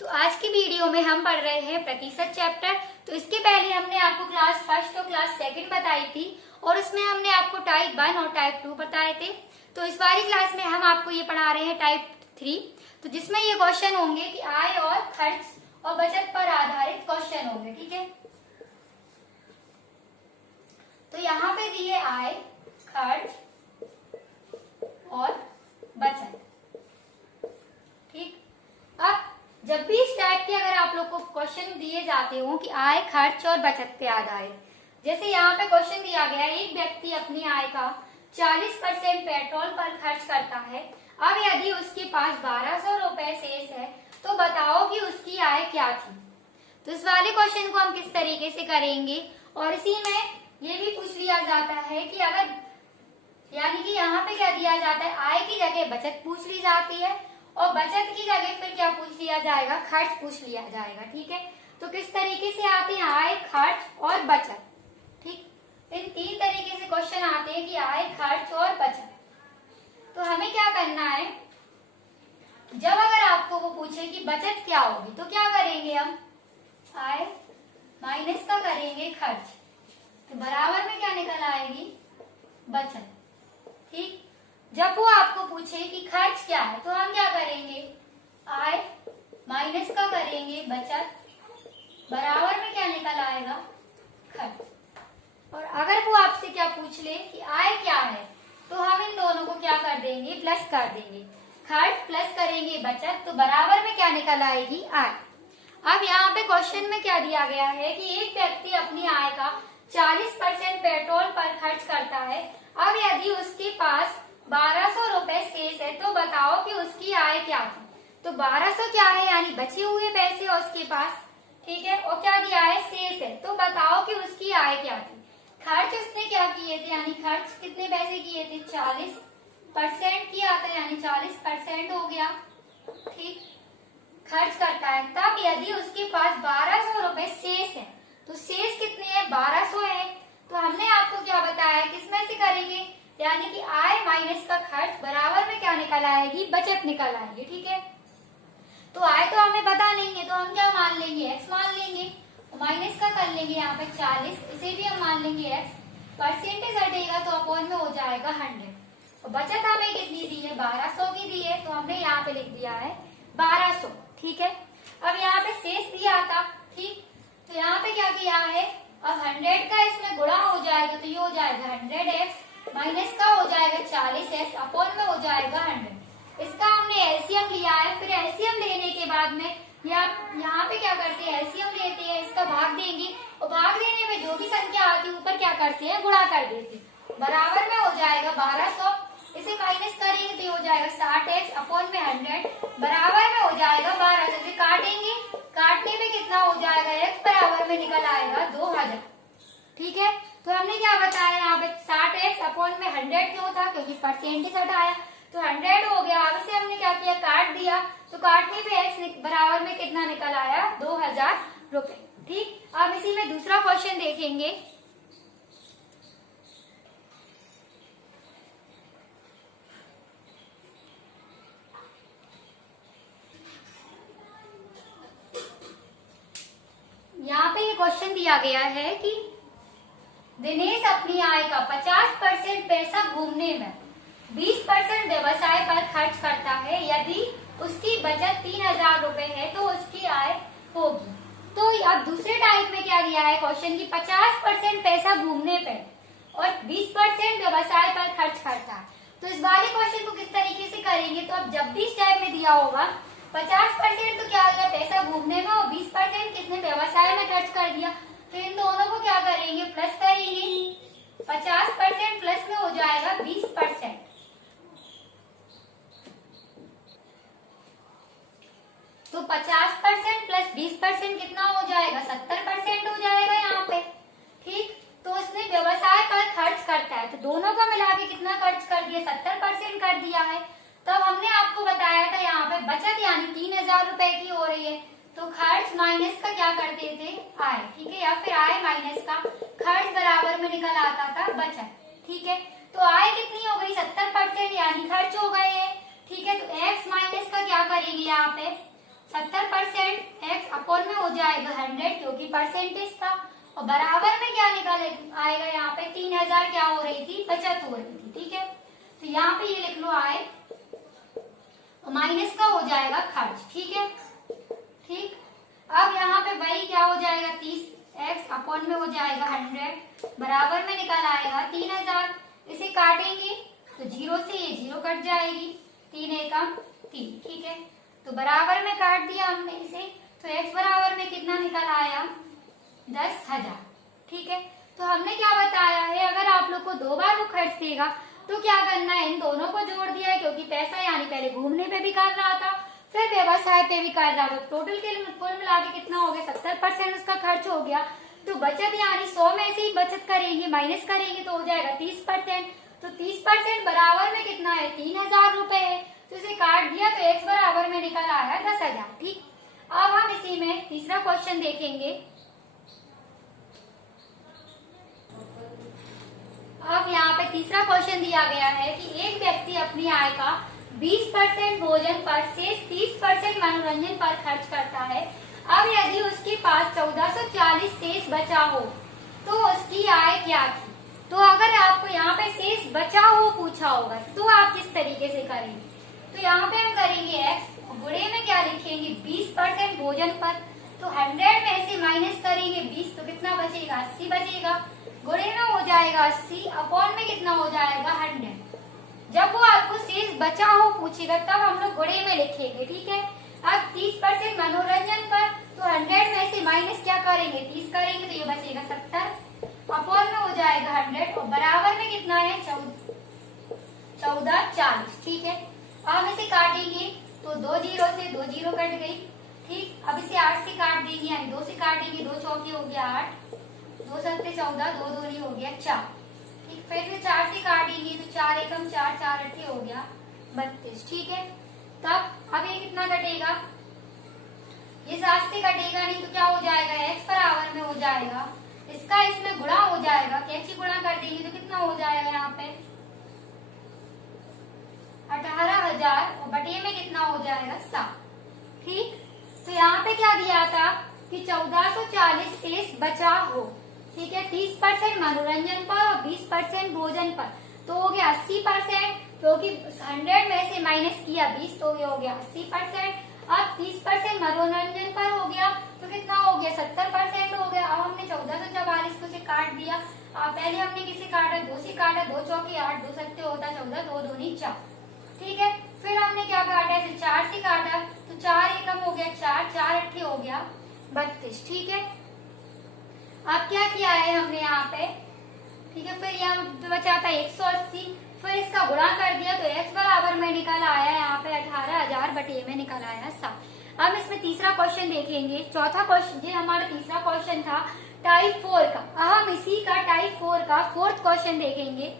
तो आज की वीडियो में हम पढ़ रहे हैं प्रतिशत चैप्टर। तो इसके पहले हमने आपको क्लास फर्स्ट और क्लास सेकंड बताई थी और उसमें हमने आपको टाइप 1 और टाइप 2 बताए थे। तो इस वाली क्लास में हम आपको ये पढ़ा रहे हैं टाइप 3, तो जिसमें ये क्वेश्चन होंगे कि आय और खर्च और बचत पर आधारित क्वेश्चन होंगे। ठीक है, तो यहाँ पे दिए आय, खर्च और बचत। ठीक, अब जब भी इस टाइप के अगर आप लोग को क्वेश्चन दिए जाते हो कि आय, खर्च और बचत पे आधारित, जैसे यहाँ पे क्वेश्चन दिया गया है, एक व्यक्ति अपनी आय का 40% पेट्रोल पर खर्च करता है। अब यदि उसके पास 1200 रुपए शेष है तो बताओ कि उसकी आय क्या थी। तो इस वाले क्वेश्चन को हम किस तरीके से करेंगे, और इसी में ये भी पूछ लिया जाता है कि अगर यानी कि यहाँ पे क्या दिया जाता है, आय की जगह बचत पूछ ली जाती है और बचत की जगह फिर क्या पूछ लिया जाएगा, खर्च पूछ लिया जाएगा। ठीक है, तो किस तरीके से आते हैं आय, खर्च और बचत। ठीक, इन तीन तरीके से क्वेश्चन आते हैं कि आय, खर्च और बचत। तो हमें क्या करना है, जब अगर आपको वो पूछे कि बचत क्या होगी तो क्या करेंगे, हम आय माइनस का करेंगे खर्च, तो बराबर में क्या निकल आएगी, बचत। ठीक, जब वो आपको पूछे कि खर्च क्या है तो हम क्या करेंगे, आय माइनस का करेंगे बचत, बराबर में क्या निकल आएगा, खर्च। और अगर वो आपसे क्या पूछ ले कि आय क्या है तो हम इन दोनों को क्या कर देंगे, प्लस कर देंगे, खर्च प्लस करेंगे बचत, तो बराबर में क्या निकल आएगी, आय। अब यहाँ पे क्वेश्चन में क्या दिया गया है कि एक व्यक्ति अपनी आय का 40% पेट्रोल पर खर्च करता है। अब यदि उसके पास 1200 रुपए शेष है तो बताओ कि उसकी आय क्या थी। तो 1200 क्या है, यानी बचे हुए पैसे और उसके पास। ठीक है, और क्या दिया है, शेष है, तो बताओ कि उसकी आय क्या थी। खर्च उसने क्या किए थे, यानी खर्च कितने पैसे किए थे, 40% किया था, यानी 40% हो गया। ठीक, खर्च करता है, तब यदि उसके पास 1200 रुपए शेष है तो शेष कितने हैं, 1200 है। तो हमने आपको क्या बताया, किसमें से करेंगे, यानी कि आय माइनस का खर्च, बराबर में क्या निकल आएगी, बचत निकल आएगी। ठीक है, तो आय तो हमें पता नहीं है तो हम क्या मान लेंगे, x मान लेंगे, माइनस का कर लेंगे यहाँ पे 40, इसे भी हम मान लेंगे x, परसेंटेज हटेगा तो अपॉन में हो जाएगा 100। और बचत हमें कितनी दी है, 1200 की दी है, तो हमने यहाँ पे लिख दिया है 1200। ठीक है, अब यहाँ पे शेष दिया था। ठीक, तो यहाँ पे क्या किया है, अब 100 का इसमें गुणा हो जाएगा तो ये हो जाएगा 100x, माइनस का हो जाएगा 40x, अपॉन में हो जाएगा 100। इसका हमने एलसीएम लिया है, फिर एलसीएम लेने के बाद में यहाँ पे क्या करते हैं, एलसीएम लेते हैं, इसका भाग देंगे और भाग देने में जो भी संख्या आती है ऊपर क्या करते हैं, गुणा कर देते हैं, बराबर में हो जाएगा 1200। इसे माइनस करेंगे तो हो जाएगा 60x, अपॉन में 100, बराबर में हो जाएगा 1200। इसे काटेंगे, काटने में कितना हो जाएगा, x बराबर में निकल आएगा 2000। ठीक है, तो हमने क्या बताया, यहाँ पे 60x अपॉन में 100 क्यों था, क्योंकि परसेंटेज हटाया तो 100 हो गया। अब इसे हमने क्या किया, काट दिया, तो काटने पे x बराबर में कितना निकल आया, 2000 रुपए। ठीक, अब इसी में दूसरा क्वेश्चन देखेंगे। यहाँ पे ये क्वेश्चन दिया गया है कि दिनेश अपनी आय का 50% पैसा घूमने में, 20% व्यवसाय पर खर्च करता है। यदि उसकी बचत 3000 रुपए है तो उसकी आय होगी। तो अब दूसरे टाइप में क्या दिया है क्वेश्चन की, 50% पैसा घूमने पे और 20% व्यवसाय पर खर्च करता है। तो इस वाले क्वेश्चन को किस तरीके से करेंगे, तो अब जब भी इस टाइप में दिया होगा 50% तो क्या हो गया, पैसा घूमने में, और 20% किसने, व्यवसाय में खर्च कर दिया, तो इन दोनों को क्या करेंगे, प्लस करेंगे। 50% प्लस में हो जाएगा 20%, तो 50% प्लस 20% कितना हो जाएगा, 70% हो जाएगा यहाँ पे। ठीक, तो उसने व्यवसाय पर खर्च करता है तो दोनों का मिला के कितना खर्च कर दिया, 70% कर दिया है। तब हमने आपको बताया था यहाँ पे बचत यानी 3000 रुपए की हो रही है, तो खर्च माइनस का क्या करते थे, आय। ठीक है, या फिर आय माइनस का खर्च बराबर में निकल आता था बचत। ठीक है, तो आय कितनी हो गई, 70%, यानी खर्च हो गए हैं। ठीक है, तो x माइनस का क्या करेंगे, यहाँ पे 70% जाएगा 100 क्योंकि परसेंटेज था, और बराबर में क्या निकाल आएगा, यहाँ पे 3000 क्या हो रही थी, बचत हो रही थी। ठीक है, तो यहाँ पे ये लिख लो आय, और माइनस का हो जाएगा खर्च। ठीक है, ठीक। अब यहाँ पे वही क्या हो जाएगा, 30x अपॉन में हो जाएगा 100, बराबर में निकल आएगा 3000। इसे काटेंगे तो 0 से ये 0 कट जाएगी, 3 एकम 3। ठीक है, तो बराबर में काट दिया हमने इसे, तो x बराबर में कितना निकल आया, 10,000। ठीक है, तो हमने क्या बताया है, अगर आप लोग को 2 बार वो खर्च देगा तो क्या करना है, इन दोनों को जोड़ दिया है, क्योंकि पैसा यानी पहले घूमने पे भी कर रहा था, फिर व्यवसाय पे भी कर रहा था। टोटल के कुल मिला के कितना हो गया, 70% उसका खर्च हो गया। तो बचत यानी 100 में से ही बचत करेंगे, माइनस करेंगे तो हो जाएगा 30%। तो 30% बराबर में कितना है, 3000 रुपए है। तो इसे काट दिया तो x बराबर में निकल आया 10,000। ठीक, अब हम इसी में तीसरा क्वेश्चन देखेंगे। अब यहाँ पे तीसरा क्वेश्चन दिया गया है कि एक व्यक्ति अपनी आय का 20% भोजन पर शेष 30% मनोरंजन पर खर्च करता है। अब यदि उसके पास 1440 शेष बचा हो तो उसकी आय क्या थी। तो अगर आपको यहाँ पे शेष बचा हो पूछा होगा तो आप किस तरीके से करेंगे, तो यहाँ पे हम करेंगे x, गुणे में क्या लिखेंगे, 20% भोजन पर, तो 100 में से माइनस करेंगे 20, तो कितना बचेगा, 80 बचेगा। गुणे में हो जाएगा 80, अपॉन में कितना हो जाएगा, 100। जब वो आपको शेष बचा हो पूछेगा तब हम लोग गुणे में लिखेंगे। ठीक है, अब 30% मनोरंजन पर, तो 100 में से माइनस क्या करेंगे, 30 करेंगे, तो ये बचेगा 70, अपॉन में हो जाएगा 100, और बराबर में कितना है, 1440। ठीक है, अब हम इसे काटेंगे तो 2 जीरो से 2 जीरो कट गई। ठीक, अब इसे 8 से काट देंगे, यानी 2 से काटेंगे, 2 चौके हो गया 8, 2 सत्ते 14, 2 दूनी हो गया 4। ठीक, फिर से 4 से काटेंगे तो 4 एकम 4, 4 अट्ठे हो गया 32। ठीक है, तब अब ये कितना कटेगा, ये 7 से कटेगा नहीं तो क्या हो जाएगा, x बराबर में हो जाएगा, इसका इसमें गुणा हो जाएगा, कैसे गुणा कर देंगे तो कितना हो जाएगा, यहाँ पे 18,000, और बटे में कितना हो जाएगा, 7। ठीक, तो यहाँ पे क्या दिया था कि 1440 शेष बचा हो। ठीक है, 30% मनोरंजन पर और 20% भोजन पर, तो हो गया 80%, क्योंकि 100 में से माइनस किया 20 तो ये हो गया 80%। अब 30% मनोरंजन पर हो गया तो कितना हो गया, 70% हो गया। अब हमने 1444 को से काट दिया, पहले हमने किसे काटा, 2 से काटा, 2 चौके 8, 2 सत्ते होता 14, 2 दूनी 4। ठीक है, फिर हमने क्या काटा, इसे 4 से काटा तो 4 एकम हो गया 4, 4 अट्ठे हो गया 32। ठीक है, अब क्या किया है हमने यहाँ पे, ठीक है, फिर यहाँ बचा था 180, फिर इसका गुणा कर दिया तो x बराबर में निकल आया यहाँ पे 18,000, बटे में निकल आया 7। अब इसमें तीसरा क्वेश्चन देखेंगे, चौथा क्वेश्चन, ये हमारा तीसरा क्वेश्चन था टाइप 4 का। अब हम इसी का टाइप 4 का 4th क्वेश्चन देखेंगे।